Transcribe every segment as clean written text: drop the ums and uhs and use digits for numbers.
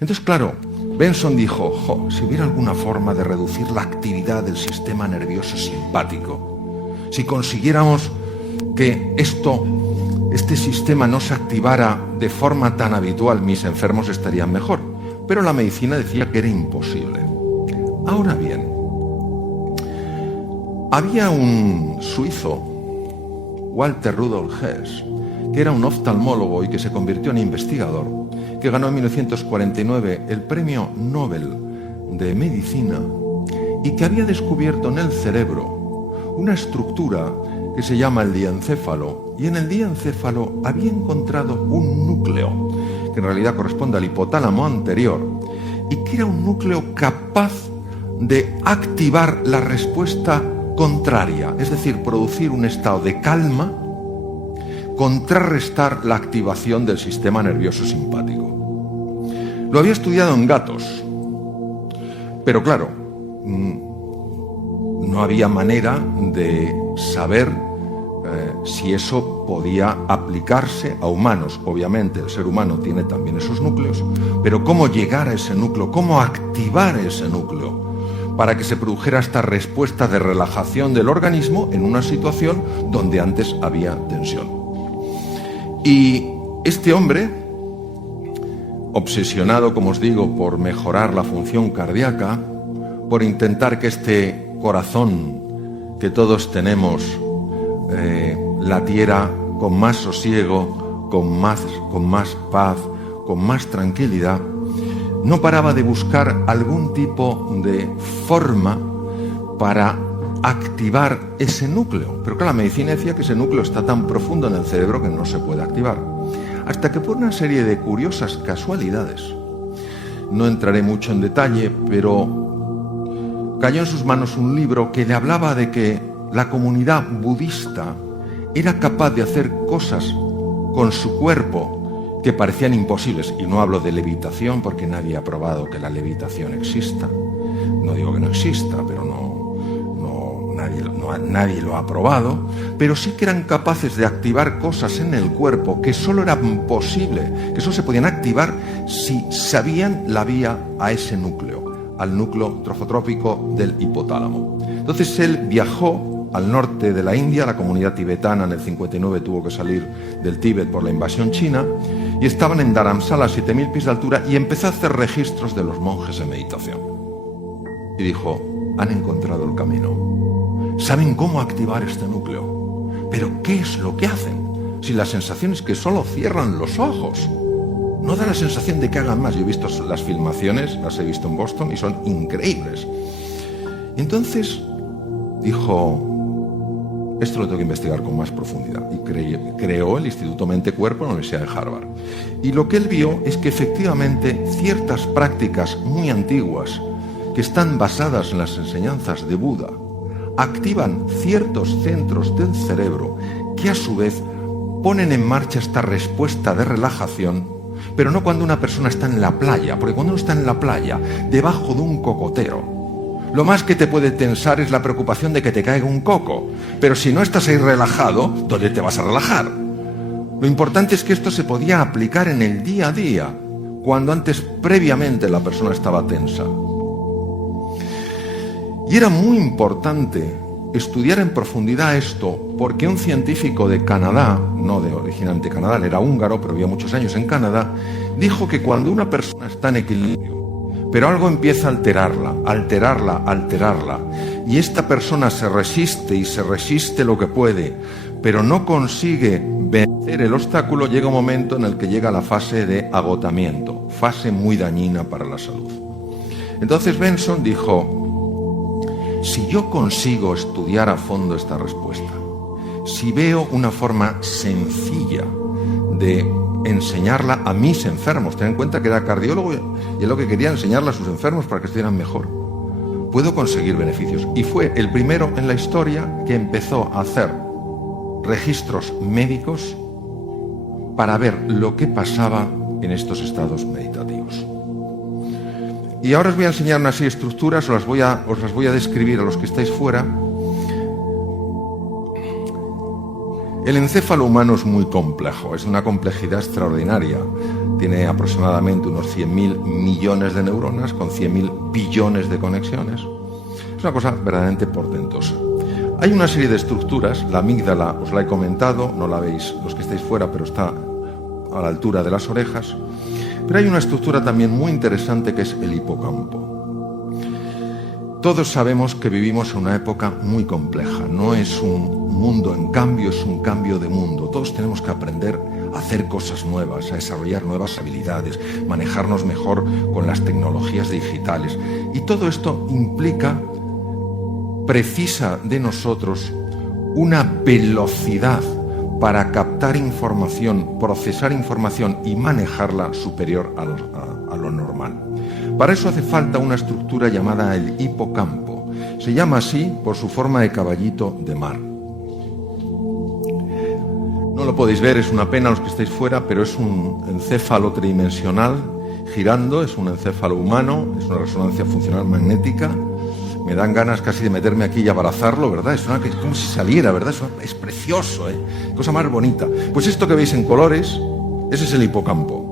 Entonces, claro, Benson dijo, si hubiera alguna forma de reducir la actividad del sistema nervioso simpático, si consiguiéramos que este sistema no se activara de forma tan habitual, mis enfermos estarían mejor. Pero la medicina decía que era imposible. Ahora bien, había un suizo, Walter Rudolf Hess, que era un oftalmólogo y que se convirtió en investigador, que ganó en 1949 el Premio Nobel de Medicina y que había descubierto en el cerebro una estructura que se llama el diencéfalo, y en el diencéfalo había encontrado un núcleo que en realidad corresponde al hipotálamo anterior y que era un núcleo capaz de activar la respuesta contraria, es decir, producir un estado de calma, contrarrestar la activación del sistema nervioso simpático. Lo había estudiado en gatos, pero claro, no había manera de saber si eso podía aplicarse a humanos. Obviamente el ser humano tiene también esos núcleos, pero cómo llegar a ese núcleo, cómo activar ese núcleo para que se produjera esta respuesta de relajación del organismo en una situación donde antes había tensión. Y este hombre, obsesionado, como os digo, por mejorar la función cardíaca, por intentar que este corazón que todos tenemos latiera con más sosiego, con más paz, con más tranquilidad, no paraba de buscar algún tipo de forma para activar ese núcleo. Pero claro, la medicina decía que ese núcleo está tan profundo en el cerebro que no se puede activar. Hasta que por una serie de curiosas casualidades, no entraré mucho en detalle, pero cayó en sus manos un libro que le hablaba de que la comunidad budista era capaz de hacer cosas con su cuerpo que parecían imposibles. Y no hablo de levitación porque nadie ha probado que la levitación exista. No digo que no exista, pero nadie lo ha probado. Pero sí que eran capaces de activar cosas en el cuerpo que solo eran posibles, que solo se podían activar si sabían la vía a ese núcleo, al núcleo trofotrópico del hipotálamo. Entonces él viajó al norte de la India, la comunidad tibetana en el 59 tuvo que salir del Tíbet por la invasión china, y estaban en Dharamsala a 7.000 pies de altura, y empezó a hacer registros de los monjes en meditación. Y dijo, han encontrado el camino, saben cómo activar este núcleo, pero ¿qué es lo que hacen? Si la sensación es que solo cierran los ojos, no da la sensación de que hagan más. Yo he visto las filmaciones, las he visto en Boston y son increíbles. Entonces dijo, esto lo tengo que investigar con más profundidad, y creó el Instituto Mente-Cuerpo en la Universidad de Harvard. Y lo que él vio es que efectivamente ciertas prácticas muy antiguas que están basadas en las enseñanzas de Buda activan ciertos centros del cerebro que a su vez ponen en marcha esta respuesta de relajación, pero no cuando una persona está en la playa, porque cuando uno está en la playa, debajo de un cocotero, lo más que te puede tensar es la preocupación de que te caiga un coco. Pero si no estás ahí relajado, ¿dónde te vas a relajar? Lo importante es que esto se podía aplicar en el día a día, cuando antes previamente la persona estaba tensa. Y era muy importante estudiar en profundidad esto, porque un científico de Canadá, no de originalmente Canadá, él era húngaro, pero vivía muchos años en Canadá, dijo que cuando una persona está en equilibrio, pero algo empieza a alterarla, y esta persona se resiste y se resiste lo que puede, pero no consigue vencer el obstáculo, llega un momento en el que llega la fase de agotamiento, fase muy dañina para la salud. Entonces Benson dijo, si yo consigo estudiar a fondo esta respuesta, si veo una forma sencilla de enseñarla a mis enfermos, ten en cuenta que era cardiólogo y es lo que quería, enseñarla a sus enfermos para que estuvieran mejor, puedo conseguir beneficios. Y fue el primero en la historia que empezó a hacer registros médicos para ver lo que pasaba en estos estados meditativos. Y ahora os voy a enseñar una serie de estructuras, os las voy a describir a los que estáis fuera. El encéfalo humano es muy complejo, es de una complejidad extraordinaria. Tiene aproximadamente unos 100.000 millones de neuronas con 100.000 billones de conexiones. Es una cosa verdaderamente portentosa. Hay una serie de estructuras, la amígdala os la he comentado, no la veis los que estáis fuera, pero está a la altura de las orejas. Pero hay una estructura también muy interesante que es el hipocampo. Todos sabemos que vivimos en una época muy compleja, no es un mundo en cambio, es un cambio de mundo. Todos tenemos que aprender a hacer cosas nuevas, a desarrollar nuevas habilidades, manejarnos mejor con las tecnologías digitales. Y todo esto precisa de nosotros una velocidad para captar información, procesar información y manejarla superior a lo normal. Para eso hace falta una estructura llamada el hipocampo. Se llama así por su forma de caballito de mar. No lo podéis ver, es una pena los que estáis fuera, pero es un encéfalo tridimensional girando, es un encéfalo humano, es una resonancia funcional magnética. Me dan ganas casi de meterme aquí y abrazarlo, ¿verdad? Es como si saliera, ¿verdad? Es precioso, ¿eh? Cosa más bonita. Pues esto que veis en colores, ese es el hipocampo.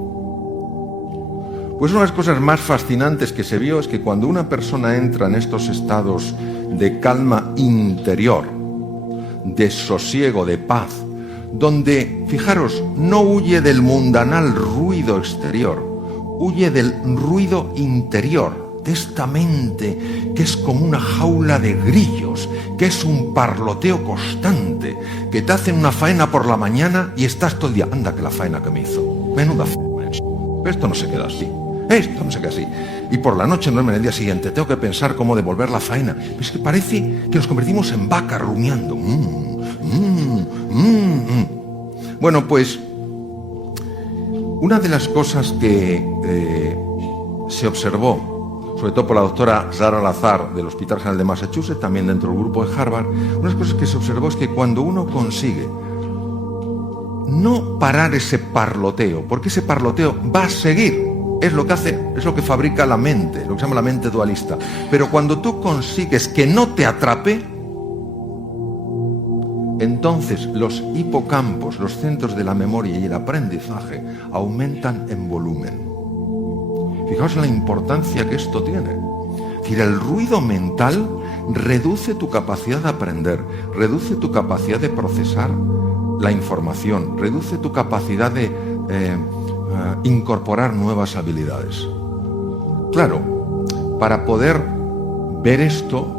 Pues una de las cosas más fascinantes que se vio es que cuando una persona entra en estos estados de calma interior, de sosiego, de paz, donde, fijaros, no huye del mundanal ruido exterior, huye del ruido interior, de esta mente que es como una jaula de grillos, que es un parloteo constante, que te hacen una faena por la mañana y estás todo el día, anda que la faena que me hizo, menuda faena, pero esto no se queda así. Esto no se queda así. Y por la noche, no en el día siguiente, tengo que pensar cómo devolver la faena. Es que parece que nos convertimos en vacas rumiando. Bueno, pues una de las cosas que se observó, sobre todo por la doctora Zara Lazar del Hospital General de Massachusetts, también dentro del grupo de Harvard, una de las cosas que se observó es que cuando uno consigue no parar ese parloteo, porque ese parloteo va a seguir, es lo que fabrica la mente, lo que se llama la mente dualista. Pero cuando tú consigues que no te atrape, entonces los hipocampos, los centros de la memoria y el aprendizaje, aumentan en volumen. Fijaos la importancia que esto tiene. Es decir, el ruido mental reduce tu capacidad de aprender, reduce tu capacidad de procesar la información, reduce tu capacidad de incorporar nuevas habilidades. Claro, para poder ver esto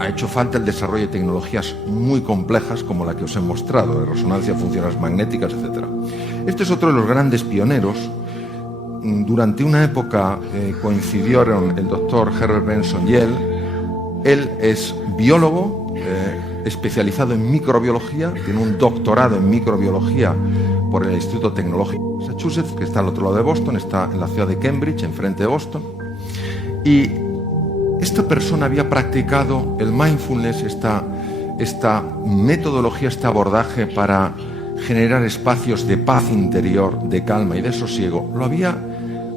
ha hecho falta el desarrollo de tecnologías muy complejas como la que os he mostrado, de resonancia funcionales magnéticas, etc. Este es otro de los grandes pioneros. Durante una época coincidieron el doctor Herbert Benson y él es biólogo, especializado en microbiología, tiene un doctorado en microbiología por el Instituto Tecnológico de Massachusetts, que está al otro lado de Boston, está en la ciudad de Cambridge, enfrente de Boston. Y esta persona había practicado el mindfulness, esta metodología, este abordaje para generar espacios de paz interior, de calma y de sosiego. Lo había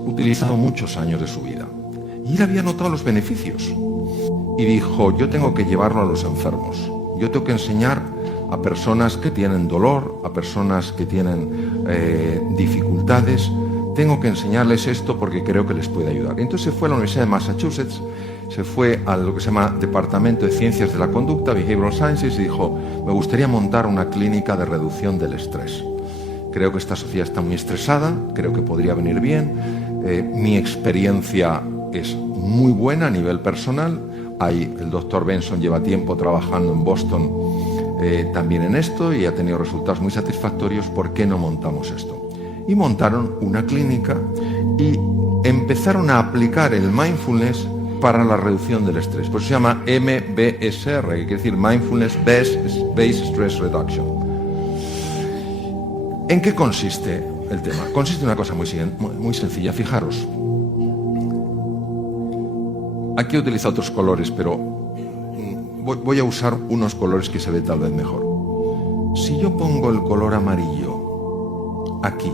utilizado muchos años de su vida. Y él había notado los beneficios. Y dijo, yo tengo que llevarlo a los enfermos. Yo tengo que enseñar a personas que tienen dolor, a personas que tienen dificultades. Tengo que enseñarles esto porque creo que les puede ayudar. Entonces se fue a la Universidad de Massachusetts, se fue a lo que se llama Departamento de Ciencias de la Conducta, Behavioral Sciences, y dijo, me gustaría montar una clínica de reducción del estrés. Creo que esta sociedad está muy estresada, creo que podría venir bien. Mi experiencia es muy buena a nivel personal. El doctor Benson lleva tiempo trabajando en Boston también en esto y ha tenido resultados muy satisfactorios. ¿Por qué no montamos esto? Y montaron una clínica y empezaron a aplicar el mindfulness para la reducción del estrés. Pues se llama MBSR, que quiere decir Mindfulness Based Stress Reduction. ¿En qué consiste el tema? Consiste en una cosa muy sencilla. Fijaros, aquí he utilizado otros colores, pero voy a usar unos colores que se ve tal vez mejor. Si yo pongo el color amarillo aquí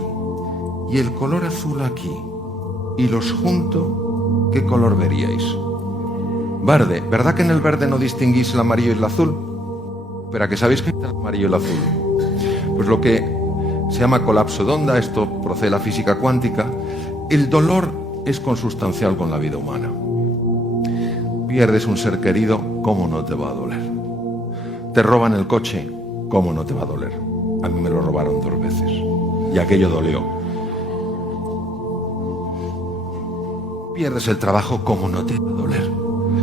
y el color azul aquí y los junto, ¿qué color veríais? Verde. ¿Verdad que en el verde no distinguís el amarillo y el azul? Pero ¿a qué sabéis que es el amarillo y el azul? Pues lo que se llama colapso de onda, esto procede de la física cuántica, el dolor es consustancial con la vida humana. Pierdes un ser querido, ¿cómo no te va a doler? Te roban el coche, ¿cómo no te va a doler? A mí me lo robaron 2 veces y aquello dolió. Pierdes el trabajo, ¿cómo no te va a doler?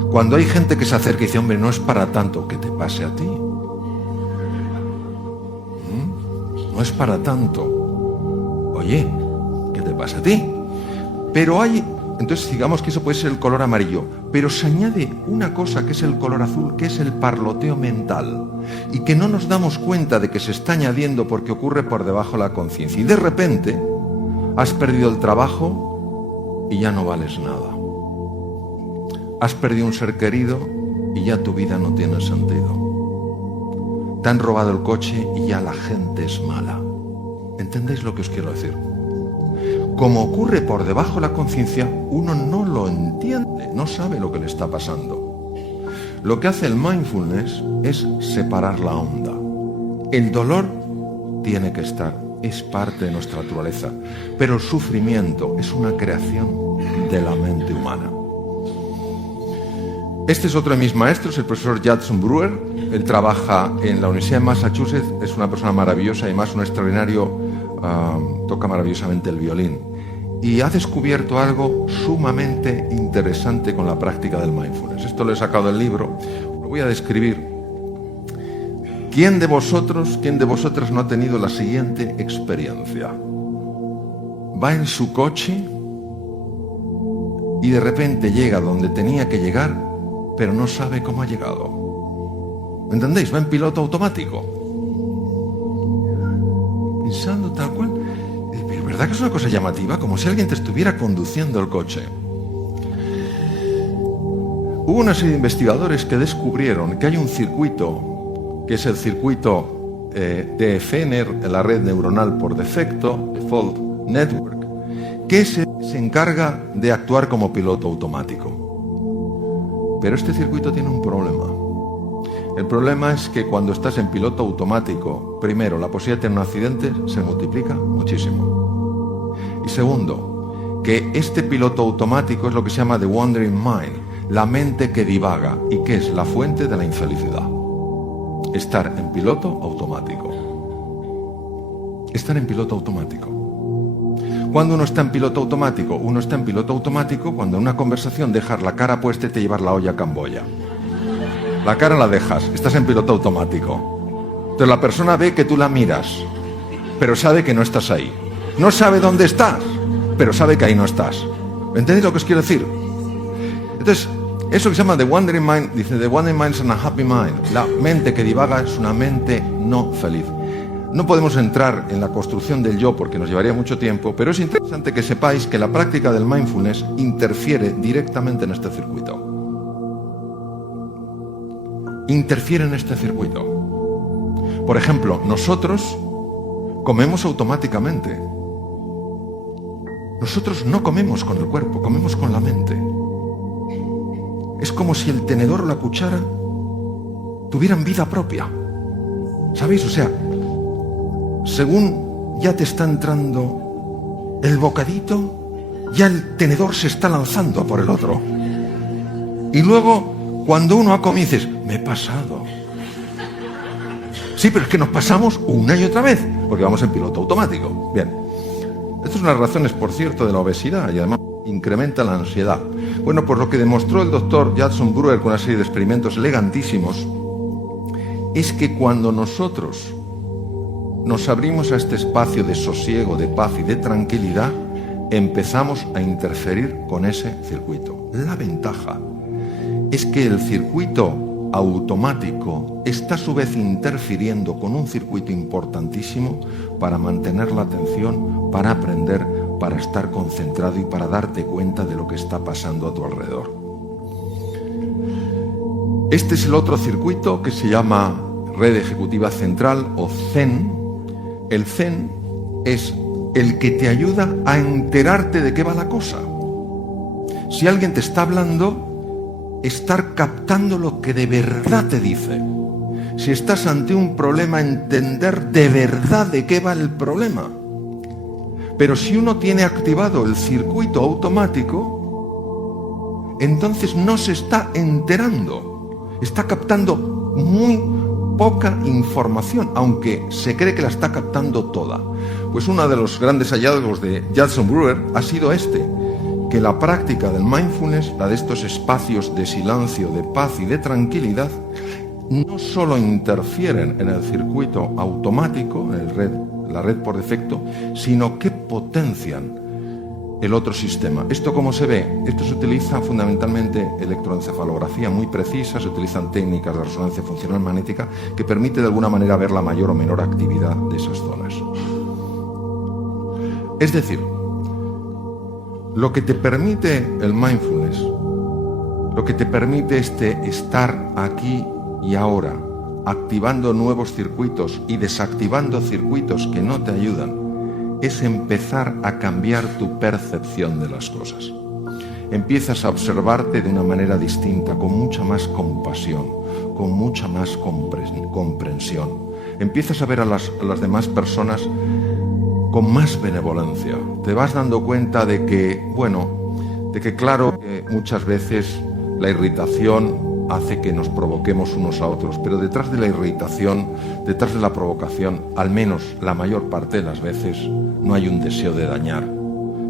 Cuando hay gente que se acerca y dice, hombre, no es para tanto, que te pase a ti. No es para tanto. Oye, ¿qué te pasa a ti? Pero hay, entonces digamos que eso puede ser el color amarillo, pero se añade una cosa que es el color azul, que es el parloteo mental, y que no nos damos cuenta de que se está añadiendo porque ocurre por debajo de la conciencia. Y de repente has perdido el trabajo y ya no vales nada. Has perdido un ser querido y ya tu vida no tiene sentido. Te han robado el coche y ya la gente es mala. ¿Entendéis lo que os quiero decir? Como ocurre por debajo de la conciencia, uno no lo entiende, no sabe lo que le está pasando. Lo que hace el mindfulness es separar la onda. El dolor tiene que estar, es parte de nuestra naturaleza, pero el sufrimiento es una creación de la mente humana. Este es otro de mis maestros, el profesor Judson Brewer. Él trabaja en la Universidad de Massachusetts, es una persona maravillosa y además un extraordinario, toca maravillosamente el violín. Y ha descubierto algo sumamente interesante con la práctica del mindfulness. Esto lo he sacado del libro, lo voy a describir. ¿Quién de vosotras no ha tenido la siguiente experiencia? Va en su coche y de repente llega donde tenía que llegar, pero no sabe cómo ha llegado. ¿Entendéis? Va en piloto automático. Pensando tal cual. Pero ¿verdad que es una cosa llamativa? Como si alguien te estuviera conduciendo el coche. Hubo una serie de investigadores que descubrieron que hay un circuito, que es el circuito de Fenner, la red neuronal por defecto, Default Network, que se encarga de actuar como piloto automático. Pero este circuito tiene un problema. El problema es que cuando estás en piloto automático, primero, la posibilidad de tener un accidente se multiplica muchísimo. Y segundo, que este piloto automático es lo que se llama the wandering mind, la mente que divaga, y que es la fuente de la infelicidad. Estar en piloto automático. Estar en piloto automático. Cuando uno está en piloto automático, cuando en una conversación dejas la cara puesta y te llevas la olla a Camboya. La cara la dejas, estás en piloto automático. Entonces la persona ve que tú la miras, pero sabe que no estás ahí. No sabe dónde estás, pero sabe que ahí no estás. ¿Entendéis lo que os quiero decir? Entonces, eso que se llama the wandering mind, dice, the wandering mind is an unhappy mind. La mente que divaga es una mente no feliz. No podemos entrar en la construcción del yo porque nos llevaría mucho tiempo, pero es interesante que sepáis que la práctica del mindfulness interfiere directamente en este circuito. Interfiere en este circuito. Por ejemplo, nosotros comemos automáticamente. Nosotros no comemos con el cuerpo, comemos con la mente. Es como si el tenedor o la cuchara tuvieran vida propia. ¿Sabéis? O sea, según ya te está entrando el bocadito, ya el tenedor se está lanzando a por el otro. Y luego, cuando uno ha comido, dices, me he pasado. Sí, pero es que nos pasamos una y otra vez, porque vamos en piloto automático. Bien. Esto es una de las razones, por cierto, de la obesidad y además incrementa la ansiedad. Bueno, pues lo que demostró el doctor Judson Brewer con una serie de experimentos elegantísimos es que cuando nosotros nos abrimos a este espacio de sosiego, de paz y de tranquilidad, empezamos a interferir con ese circuito. La ventaja es que el circuito automático está a su vez interfiriendo con un circuito importantísimo para mantener la atención, para aprender, para estar concentrado y para darte cuenta de lo que está pasando a tu alrededor. Este es el otro circuito que se llama Red Ejecutiva Central o Zen. El Zen es el que te ayuda a enterarte de qué va la cosa. Si alguien te está hablando, estar captando lo que de verdad te dice. Si estás ante un problema, entender de verdad de qué va el problema. Pero si uno tiene activado el circuito automático, entonces no se está enterando. Está captando muy poca información, aunque se cree que la está captando toda. Pues uno de los grandes hallazgos de Judson Brewer ha sido que la práctica del mindfulness, la de estos espacios de silencio, de paz y de tranquilidad, no solo interfieren en el circuito automático, en la red por defecto, sino que potencian el otro sistema. ¿Esto cómo se ve? Esto se utiliza fundamentalmente electroencefalografía muy precisa, se utilizan técnicas de resonancia funcional magnética que permite de alguna manera ver la mayor o menor actividad de esas zonas. Es decir, lo que te permite el mindfulness, lo que te permite estar aquí y ahora, activando nuevos circuitos y desactivando circuitos que no te ayudan, es empezar a cambiar tu percepción de las cosas. Empiezas a observarte de una manera distinta, con mucha más compasión, con mucha más comprensión. Empiezas a ver a las demás personas con más benevolencia. Te vas dando cuenta de que, claro, muchas veces la irritación hace que nos provoquemos unos a otros, pero detrás de la irritación, detrás de la provocación, al menos la mayor parte de las veces, no hay un deseo de dañar,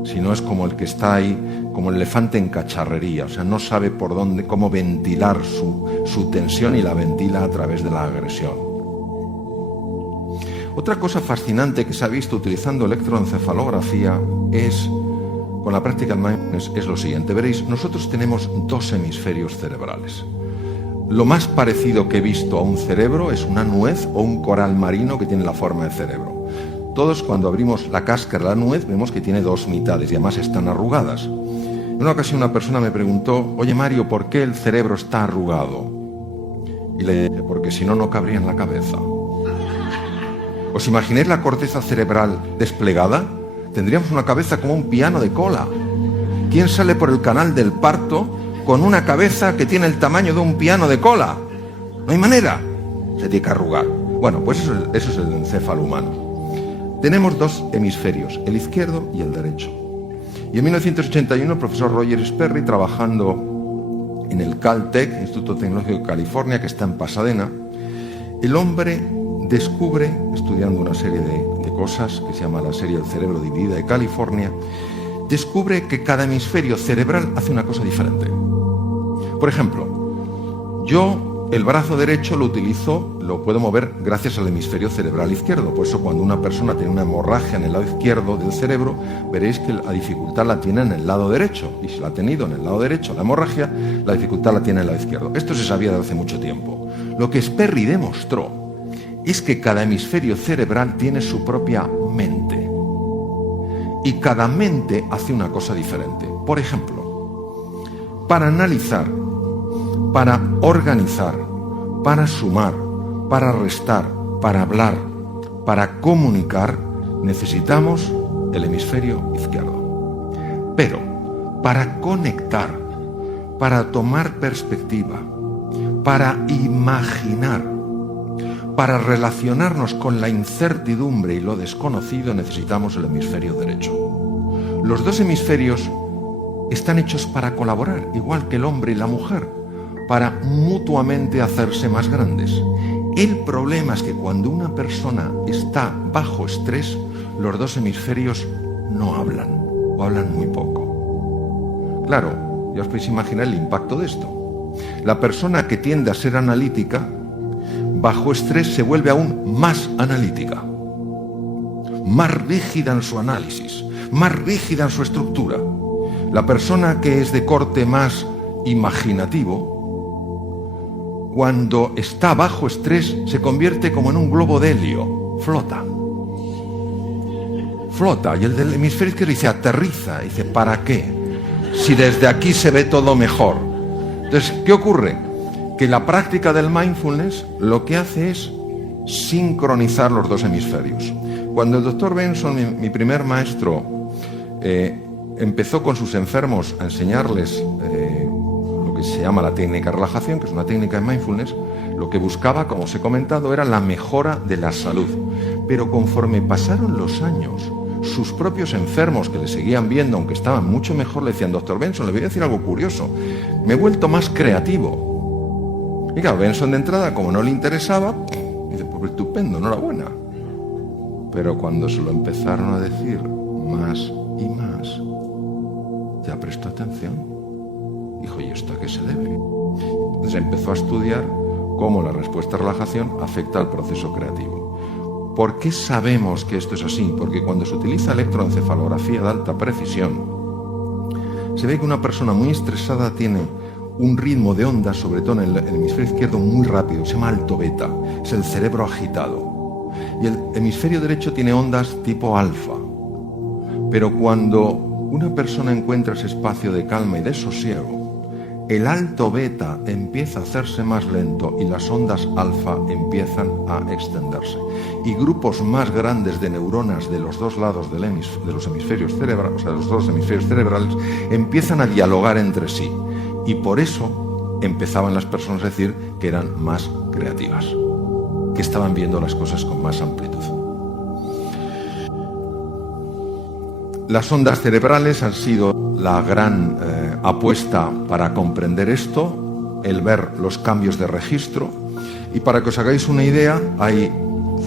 sino es como el que está ahí, como el elefante en cacharrería, o sea, no sabe por dónde, cómo ventilar su tensión y la ventila a través de la agresión. Otra cosa fascinante que se ha visto utilizando electroencefalografía con la práctica del mindfulness es lo siguiente. Veréis, nosotros tenemos dos hemisferios cerebrales. Lo más parecido que he visto a un cerebro es una nuez o un coral marino que tiene la forma de cerebro. Todos, cuando abrimos la cáscara de la nuez, vemos que tiene dos mitades y además están arrugadas. En una ocasión una persona me preguntó: oye Mario, ¿por qué el cerebro está arrugado? Y le dije: porque si no, no cabría en la cabeza. ¿Os imagináis la corteza cerebral desplegada? Tendríamos una cabeza como un piano de cola. ¿Quién sale por el canal del parto con una cabeza que tiene el tamaño de un piano de cola? No hay manera. Se tiene que arrugar. Bueno, pues eso es el encéfalo humano. Tenemos dos hemisferios, el izquierdo y el derecho. Y en 1981 el profesor Roger Sperry, trabajando en el Caltech, Instituto Tecnológico de California, que está en Pasadena, el hombre descubre, estudiando una serie de cosas que se llama la serie del cerebro dividida de California, descubre que cada hemisferio cerebral hace una cosa diferente. Por ejemplo, yo el brazo derecho lo puedo mover gracias al hemisferio cerebral izquierdo. Por eso cuando una persona tiene una hemorragia en el lado izquierdo del cerebro, veréis que la dificultad la tiene en el lado derecho. Y si la ha tenido en el lado derecho la hemorragia, la dificultad la tiene en el lado izquierdo. Esto se sabía desde hace mucho tiempo. Lo que Sperry demostró es que cada hemisferio cerebral tiene su propia mente. Y cada mente hace una cosa diferente. Por ejemplo, para analizar, para organizar, para sumar, para restar, para hablar, para comunicar, necesitamos el hemisferio izquierdo. Pero para conectar, para tomar perspectiva, para imaginar, para relacionarnos con la incertidumbre y lo desconocido, necesitamos el hemisferio derecho. Los dos hemisferios están hechos para colaborar, igual que el hombre y la mujer, para mutuamente hacerse más grandes. El problema es que cuando una persona está bajo estrés, los dos hemisferios no hablan, o hablan muy poco. Claro, ya os podéis imaginar el impacto de esto. La persona que tiende a ser analítica, bajo estrés se vuelve aún más analítica, más rígida en su análisis, más rígida en su estructura. La persona que es de corte más imaginativo, cuando está bajo estrés, se convierte como en un globo de helio, flota. Y el del hemisferio izquierdo dice: aterriza. Y dice: ¿para qué? Si desde aquí se ve todo mejor. Entonces, ¿qué ocurre? Que la práctica del mindfulness lo que hace es sincronizar los dos hemisferios. Cuando el doctor Benson, mi primer maestro, empezó con sus enfermos a enseñarles lo que que se llama la técnica de relajación, que es una técnica de mindfulness, lo que buscaba, como os he comentado, era la mejora de la salud. Pero conforme pasaron los años, sus propios enfermos que le seguían viendo, aunque estaban mucho mejor, le decían: doctor Benson, le voy a decir algo curioso, me he vuelto más creativo. Y claro, Benson de entrada, como no le interesaba, dice: pues estupendo, enhorabuena. Pero cuando se lo empezaron a decir más y más, ya prestó atención. Dijo: ¿y esto a qué se debe? Entonces empezó a estudiar cómo la respuesta a relajación afecta al proceso creativo. ¿Por qué sabemos que esto es así? Porque cuando se utiliza electroencefalografía de alta precisión, se ve que una persona muy estresada tiene un ritmo de ondas, sobre todo en el hemisferio izquierdo, muy rápido, se llama alto beta, es el cerebro agitado. Y el hemisferio derecho tiene ondas tipo alfa. Pero cuando una persona encuentra ese espacio de calma y de sosiego, el alto beta empieza a hacerse más lento y las ondas alfa empiezan a extenderse. Y grupos más grandes de neuronas de los dos lados de los hemisferios cerebrales, o sea, de los dos hemisferios cerebrales, empiezan a dialogar entre sí. Y por eso empezaban las personas a decir que eran más creativas, que estaban viendo las cosas con más amplitud. Las ondas cerebrales han sido la gran apuesta para comprender esto, el ver los cambios de registro. Y para que os hagáis una idea, hay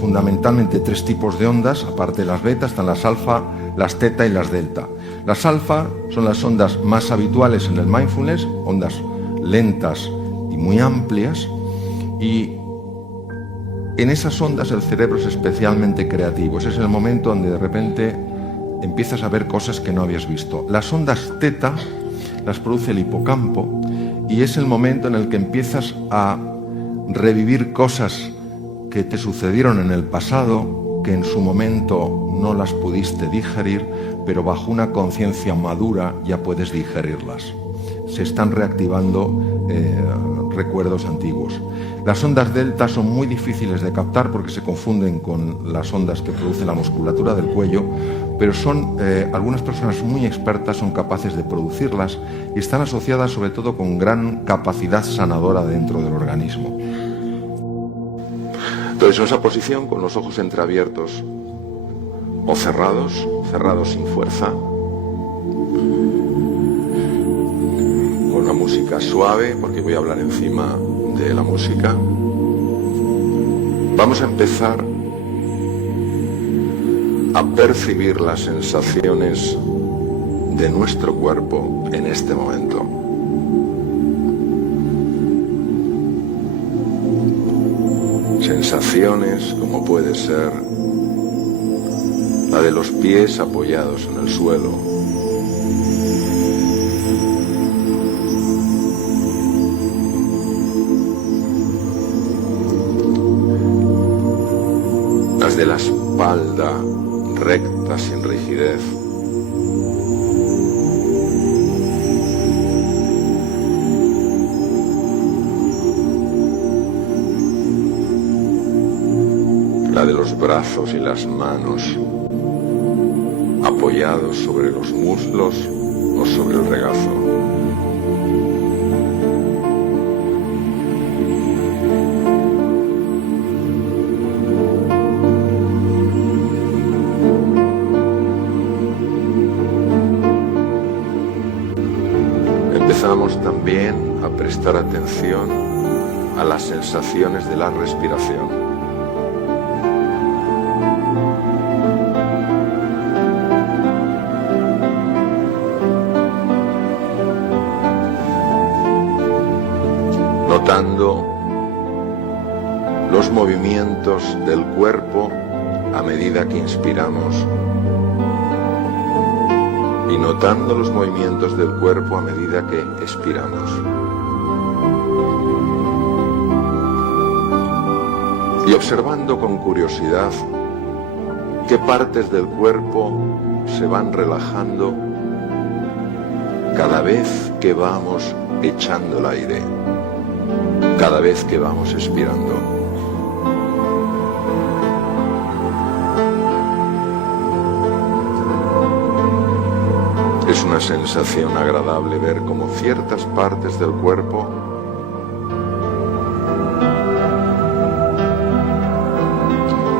fundamentalmente tres tipos de ondas. Aparte de las beta, están las alfa, las teta y las delta. Las alfa son las ondas más habituales en el mindfulness, ondas lentas y muy amplias. Y en esas ondas el cerebro es especialmente creativo. Ese es el momento donde de repente empiezas a ver cosas que no habías visto. Las ondas teta las produce el hipocampo y es el momento en el que empiezas a revivir cosas que te sucedieron en el pasado, que en su momento no las pudiste digerir, pero bajo una conciencia madura ya puedes digerirlas. Se están reactivando recuerdos antiguos. Las ondas delta son muy difíciles de captar porque se confunden con las ondas que produce la musculatura del cuello, pero son algunas personas muy expertas son capaces de producirlas y están asociadas sobre todo con gran capacidad sanadora dentro del organismo. Entonces, en esa posición, con los ojos entreabiertos o cerrados sin fuerza, con la música suave, porque voy a hablar encima de la música, vamos a empezar a percibir las sensaciones de nuestro cuerpo en este momento. Sensaciones como puede ser la de los pies apoyados en el suelo, las de la espalda recta sin rigidez, la de los brazos y las manos apoyados sobre los muslos o sobre el regazo. Empezamos también a prestar atención a las sensaciones de la respiración. Notando los movimientos del cuerpo a medida que inspiramos y notando los movimientos del cuerpo a medida que expiramos. Y observando con curiosidad qué partes del cuerpo se van relajando cada vez que vamos echando el aire, cada vez que vamos expirando. Es una sensación agradable ver cómo ciertas partes del cuerpo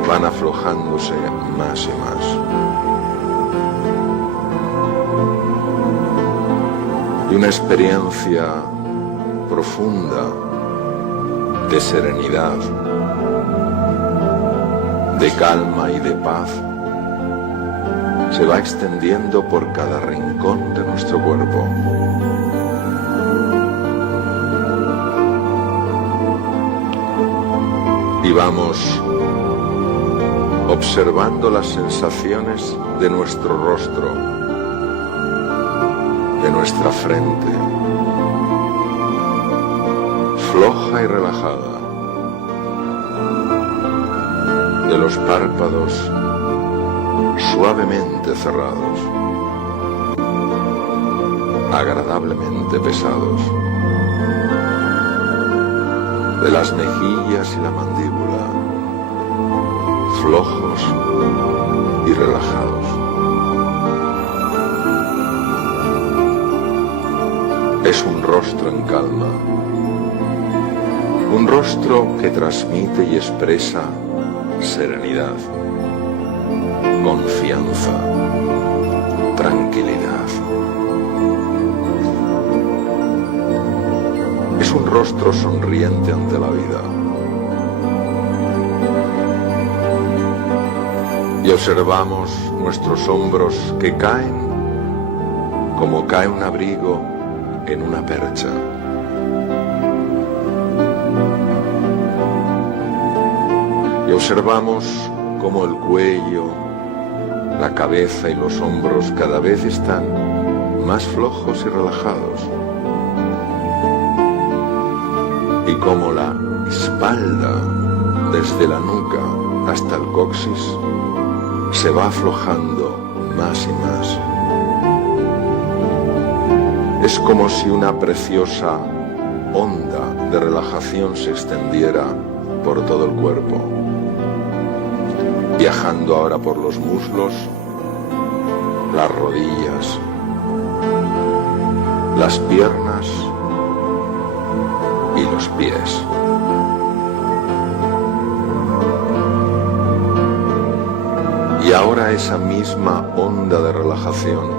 van aflojándose más y más. Y una experiencia profunda de serenidad, de calma y de paz se va extendiendo por cada rincón de nuestro cuerpo. Y vamos observando las sensaciones de nuestro rostro, de nuestra frente, floja y relajada, de los párpados suavemente cerrados, agradablemente pesados, de las mejillas y la mandíbula, flojos y relajados. Es un rostro en calma, un rostro que transmite y expresa serenidad, confianza, tranquilidad. Es un rostro sonriente ante la vida. Y observamos nuestros hombros que caen como cae un abrigo en una percha. Y observamos como el cuello, la cabeza y los hombros cada vez están más flojos y relajados. Y como la espalda, desde la nuca hasta el coxis, se va aflojando más y más. Es como si una preciosa onda de relajación se extendiera por todo el cuerpo, viajando ahora por los muslos, las rodillas, las piernas y los pies. Y ahora esa misma onda de relajación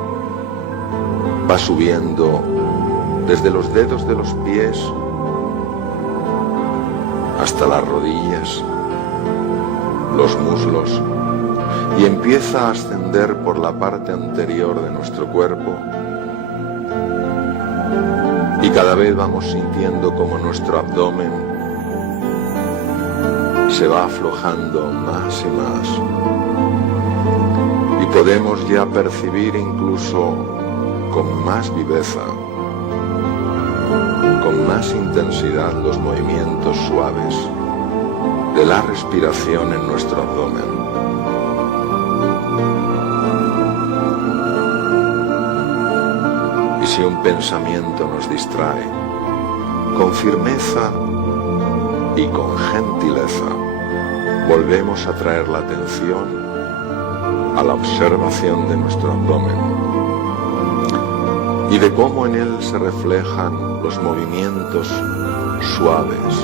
va subiendo desde los dedos de los pies hasta las rodillas, los muslos, y empieza a ascender por la parte anterior de nuestro cuerpo. Y cada vez vamos sintiendo como nuestro abdomen se va aflojando más y más. Y podemos ya percibir incluso con más viveza, con más intensidad los movimientos suaves de la respiración en nuestro abdomen. Y si un pensamiento nos distrae, con firmeza y con gentileza volvemos a traer la atención a la observación de nuestro abdomen y de cómo en él se reflejan los movimientos suaves,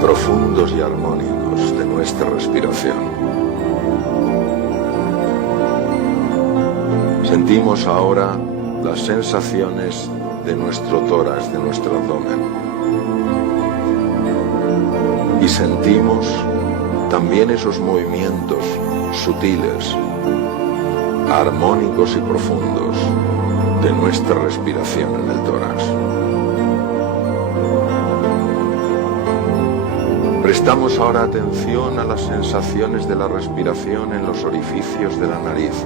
profundos y armónicos de nuestra respiración. Sentimos ahora las sensaciones de nuestro tórax, de nuestro abdomen. Y sentimos también esos movimientos sutiles, armónicos y profundos de nuestra respiración en el tórax. Prestamos ahora atención a las sensaciones de la respiración en los orificios de la nariz.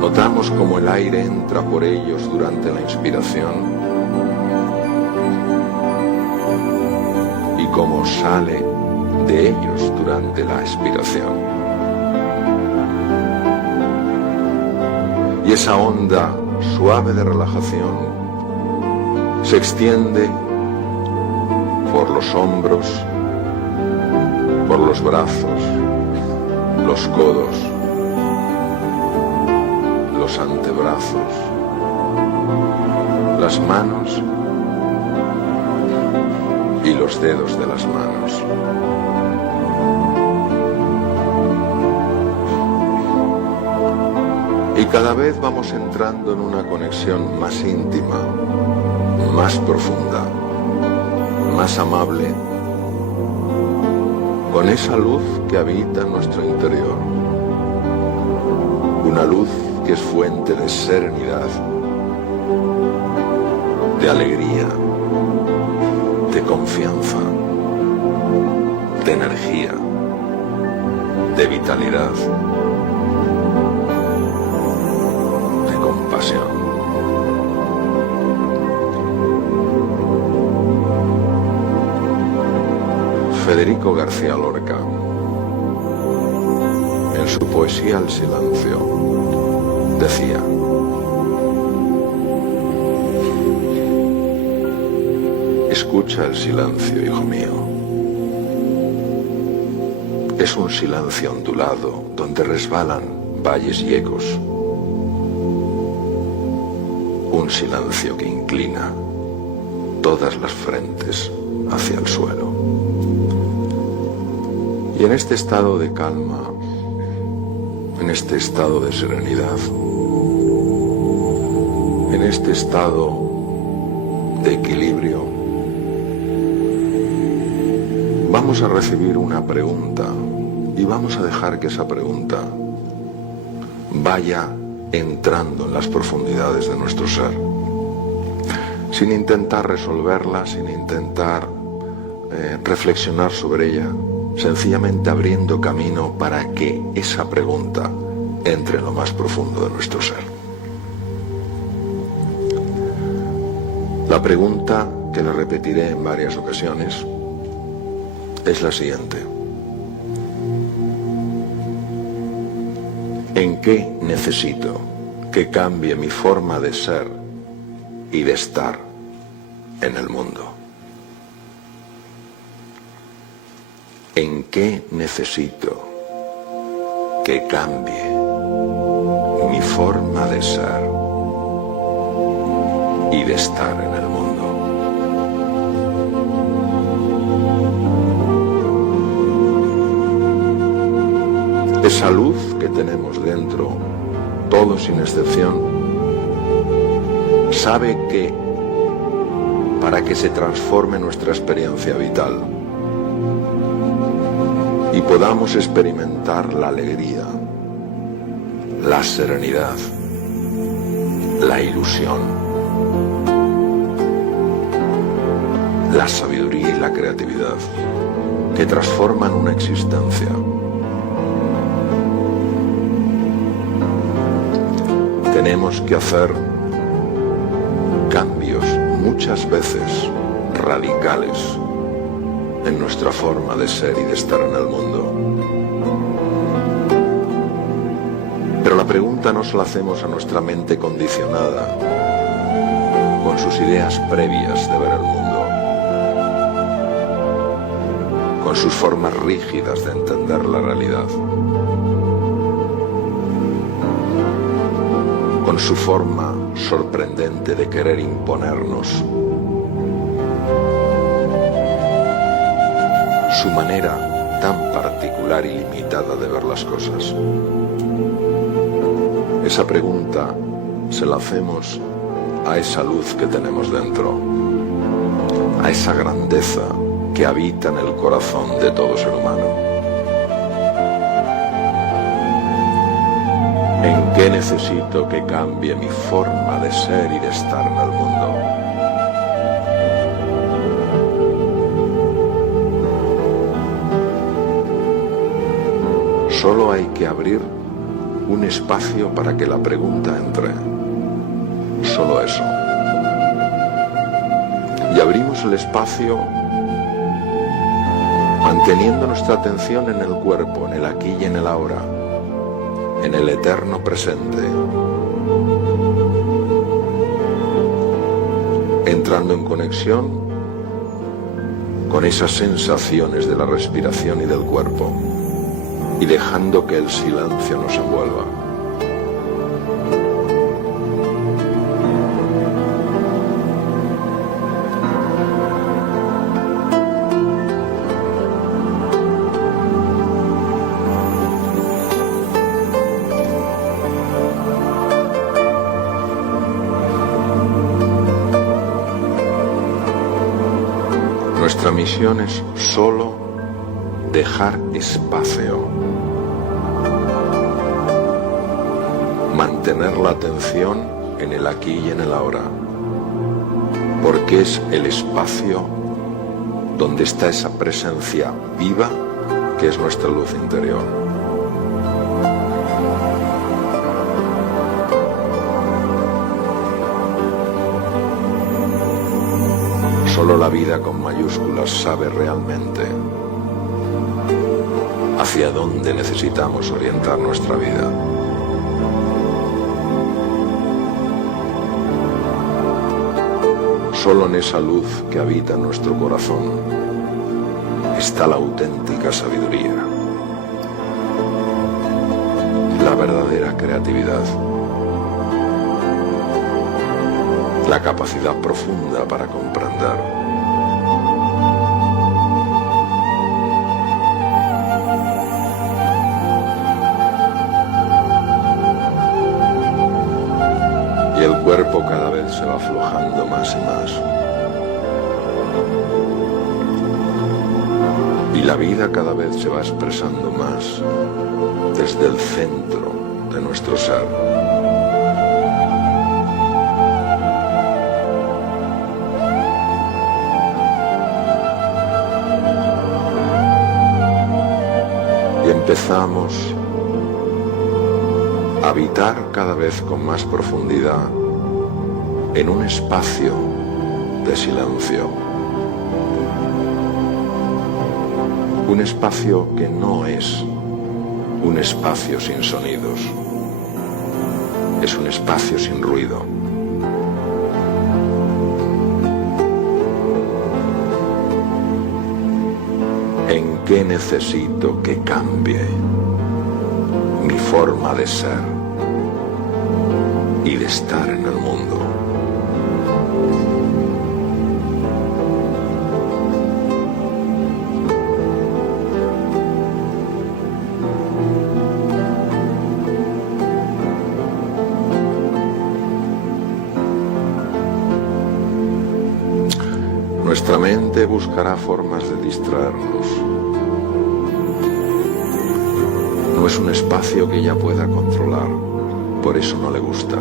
Notamos cómo el aire entra por ellos durante la inspiración y cómo sale de ellos durante la expiración. Y esa onda suave de relajación se extiende por los hombros, por los brazos, los codos, los antebrazos, las manos y los dedos de las manos. Y cada vez vamos entrando en una conexión más íntima, más profunda, más amable, con esa luz que habita en nuestro interior. Una luz que es fuente de serenidad, de alegría, de confianza, de energía, de vitalidad, de compasión. Federico García Lorca, en su poesía El silencio, decía: escucha el silencio, hijo mío. Es un silencio ondulado donde resbalan valles y ecos. Un silencio que inclina todas las frentes hacia el suelo. Y en este estado de calma, en este estado de serenidad, en este estado de equilibrio, vamos a recibir una pregunta y vamos a dejar que esa pregunta vaya entrando en las profundidades de nuestro ser, sin intentar resolverla, sin intentar reflexionar sobre ella, sencillamente abriendo camino para que esa pregunta entre en lo más profundo de nuestro ser. La pregunta, que la repetiré en varias ocasiones, es la siguiente: ¿en qué necesito que cambie mi forma de ser y de estar en el mundo? ¿En qué necesito que cambie mi forma de ser y de estar en el mundo? Esa luz que tenemos dentro, todos sin excepción, sabe que para que se transforme nuestra experiencia vital y podamos experimentar la alegría, la serenidad, la ilusión, la sabiduría y la creatividad que transforman una existencia, tenemos que hacer cambios muchas veces radicales en nuestra forma de ser y de estar en el mundo. Pero la pregunta no se la hacemos a nuestra mente condicionada con sus ideas previas de ver el mundo, con sus formas rígidas de entender la realidad, con su forma sorprendente de querer imponernos su manera tan particular y limitada de ver las cosas. Esa pregunta se la hacemos a esa luz que tenemos dentro, a esa grandeza que habita en el corazón de todo ser humano. ¿En qué necesito que cambie mi forma de ser y de estar en el mundo? Solo hay que abrir un espacio para que la pregunta entre. Solo eso. Y abrimos el espacio manteniendo nuestra atención en el cuerpo, en el aquí y en el ahora, en el eterno presente, entrando en conexión con esas sensaciones de la respiración y del cuerpo, y dejando que el silencio nos envuelva. Nuestra misión es solo dejar espacio, mantener la atención en el aquí y en el ahora, porque es el espacio donde está esa presencia viva que es nuestra luz interior. Solo la vida con mayúsculas sabe realmente hacia dónde necesitamos orientar nuestra vida. Solo en esa luz que habita en nuestro corazón está la auténtica sabiduría, la verdadera creatividad, la capacidad profunda para comprender. Y el cuerpo cada vez se va aflojando más y más. Y la vida cada vez se va expresando más desde el centro de nuestro ser. Y empezamos a habitar cada vez con más profundidad en un espacio de silencio. Un espacio que no es un espacio sin sonidos, es un espacio sin ruido. ¿En qué necesito que cambie mi forma de ser y de estar en el mundo? Nuestra mente buscará formas de distraernos. No es un espacio que ella pueda controlar, por eso no le gusta.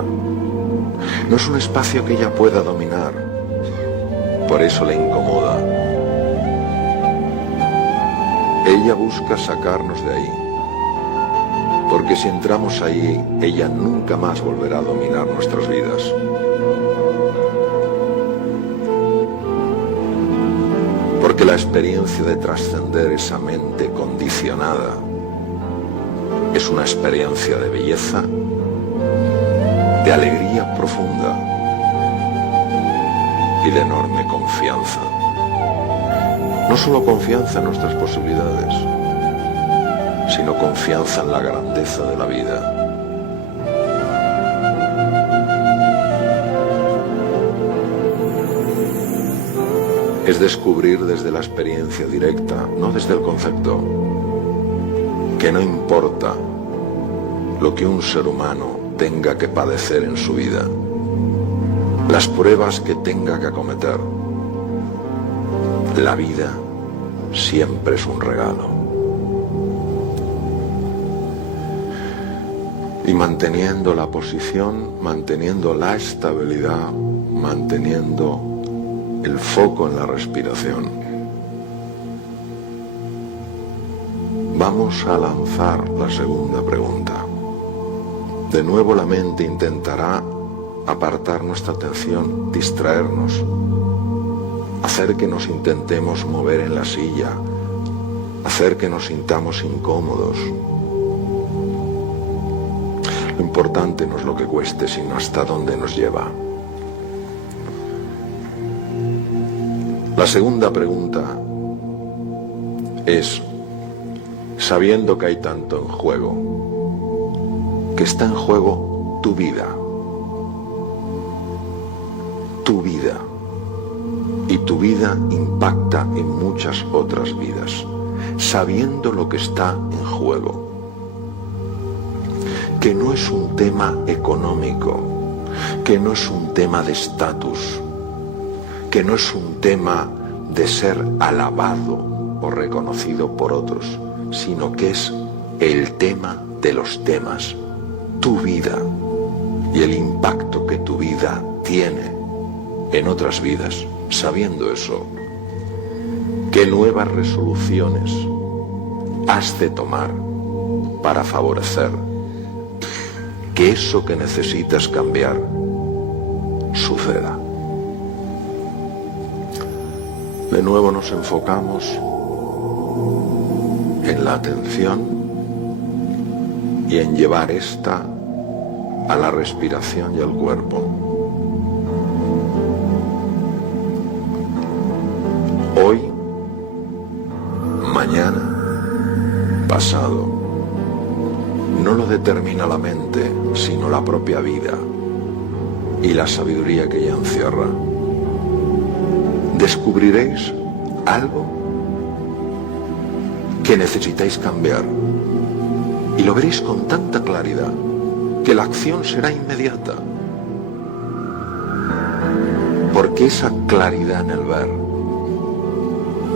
No es un espacio que ella pueda dominar, por eso le incomoda. Ella busca sacarnos de ahí, porque si entramos ahí, ella nunca más volverá a dominar nuestras vidas. Porque la experiencia de trascender esa mente condicionada es una experiencia de belleza, de alegría profunda y de enorme confianza. No solo confianza en nuestras posibilidades, sino confianza en la grandeza de la vida. Es descubrir desde la experiencia directa, no desde el concepto, que no importa lo que un ser humano tenga que padecer en su vida, las pruebas que tenga que acometer, la vida siempre es un regalo. Y manteniendo la posición, manteniendo la estabilidad, manteniendo el foco en la respiración, vamos a lanzar la segunda pregunta. De nuevo la mente intentará apartar nuestra atención, distraernos, hacer que nos intentemos mover en la silla, hacer que nos sintamos incómodos. Lo importante no es lo que cueste, sino hasta dónde nos lleva. La segunda pregunta es, sabiendo que hay tanto en juego, que está en juego tu vida, y tu vida impacta en muchas otras vidas, sabiendo lo que está en juego, que no es un tema económico, que no es un tema de estatus, que no es un tema de ser alabado o reconocido por otros, sino que es el tema de los temas, tu vida y el impacto que tu vida tiene en otras vidas. Sabiendo eso, ¿qué nuevas resoluciones has de tomar para favorecer que eso que necesitas cambiar suceda? De nuevo nos enfocamos en la atención y en llevar esta a la respiración y al cuerpo. Hoy, mañana, pasado, no lo determina la mente, sino la propia vida y la sabiduría que ella encierra. Descubriréis algo que necesitáis cambiar y lo veréis con tanta claridad que la acción será inmediata, porque esa claridad en el ver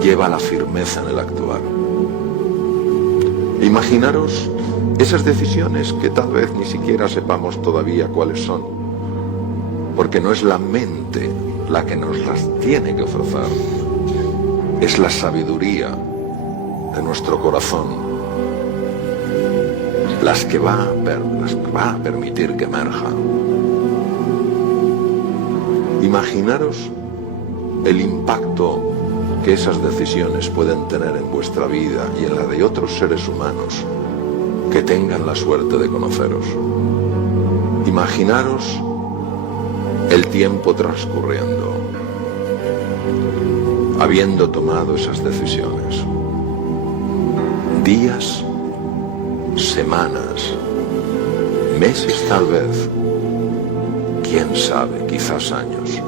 lleva a la firmeza en el actuar. Imaginaros esas decisiones que tal vez ni siquiera sepamos todavía cuáles son, porque no es la mente la que nos las tiene que ofrecer, es la sabiduría de nuestro corazón las que va a permitir que emerjan. Imaginaros el impacto que esas decisiones pueden tener en vuestra vida y en la de otros seres humanos que tengan la suerte de conoceros. Imaginaros el tiempo transcurriendo, habiendo tomado esas decisiones. Días, semanas, meses tal vez, quién sabe, quizás años,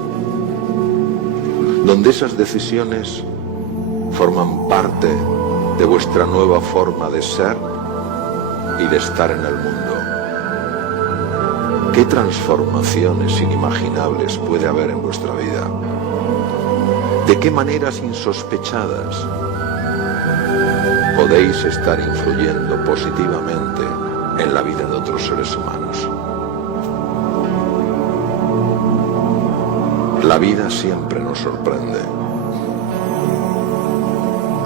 donde esas decisiones forman parte de vuestra nueva forma de ser y de estar en el mundo. ¿Qué transformaciones inimaginables puede haber en vuestra vida? ¿De qué maneras insospechadas podéis estar influyendo positivamente en la vida de otros seres humanos? La vida siempre nos sorprende.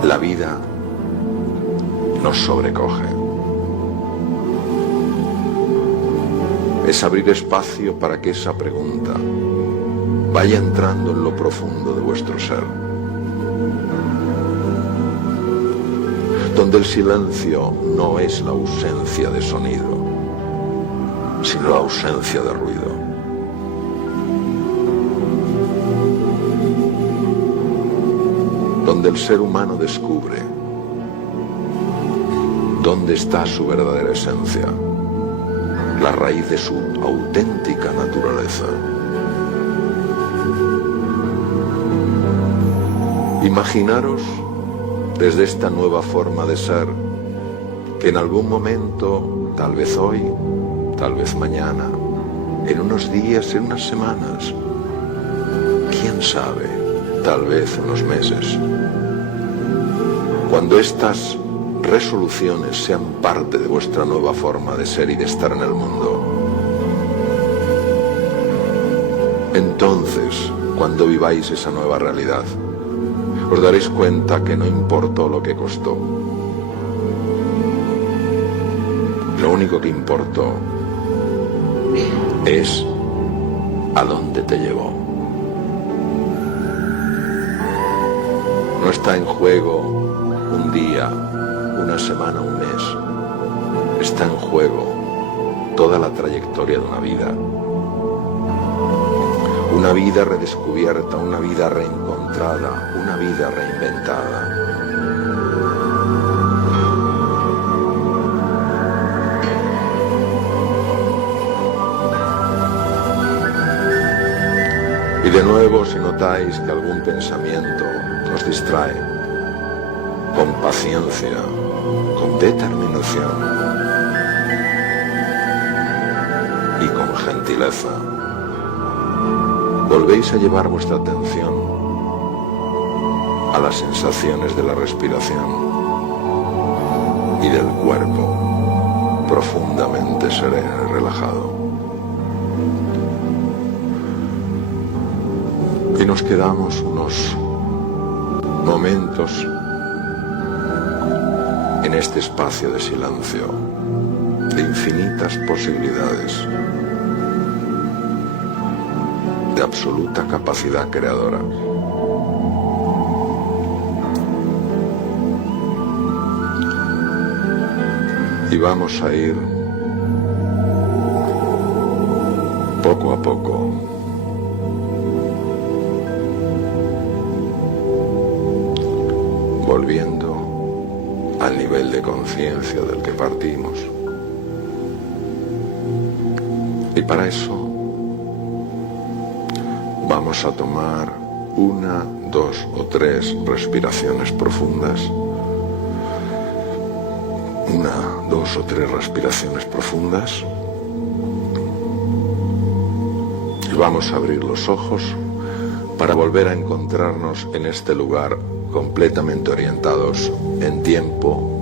La vida nos sobrecoge. Es abrir espacio para que esa pregunta vaya entrando en lo profundo de vuestro ser, donde el silencio no es la ausencia de sonido, sino la ausencia de ruido. Donde el ser humano descubre dónde está su verdadera esencia, la raíz de su auténtica naturaleza. Imaginaros desde esta nueva forma de ser que en algún momento, tal vez hoy, tal vez mañana, en unos días, en unas semanas, quién sabe, tal vez en unos meses, cuando estas resoluciones sean parte de vuestra nueva forma de ser y de estar en el mundo, entonces, cuando viváis esa nueva realidad, os daréis cuenta que no importó lo que costó. Lo único que importó es a dónde te llevó. No está en juego un día, una semana, un mes. Está en juego toda la trayectoria de una vida. Una vida redescubierta, una vida reencontrada, una vida reinventada. Y de nuevo, si notáis que algún pensamiento nos distrae, con paciencia, con determinación y con gentileza, volvéis a llevar vuestra atención a las sensaciones de la respiración y del cuerpo profundamente sereno y relajado. Y nos quedamos unos momentos en este espacio de silencio, de infinitas posibilidades, de absoluta capacidad creadora. Y vamos a ir poco a poco volviendo al nivel de conciencia del que partimos. Y para eso vamos a tomar 1, 2 o 3 respiraciones profundas. 1, 2 o 3 respiraciones profundas. Y vamos a abrir los ojos para volver a encontrarnos en este lugar completamente orientados en tiempo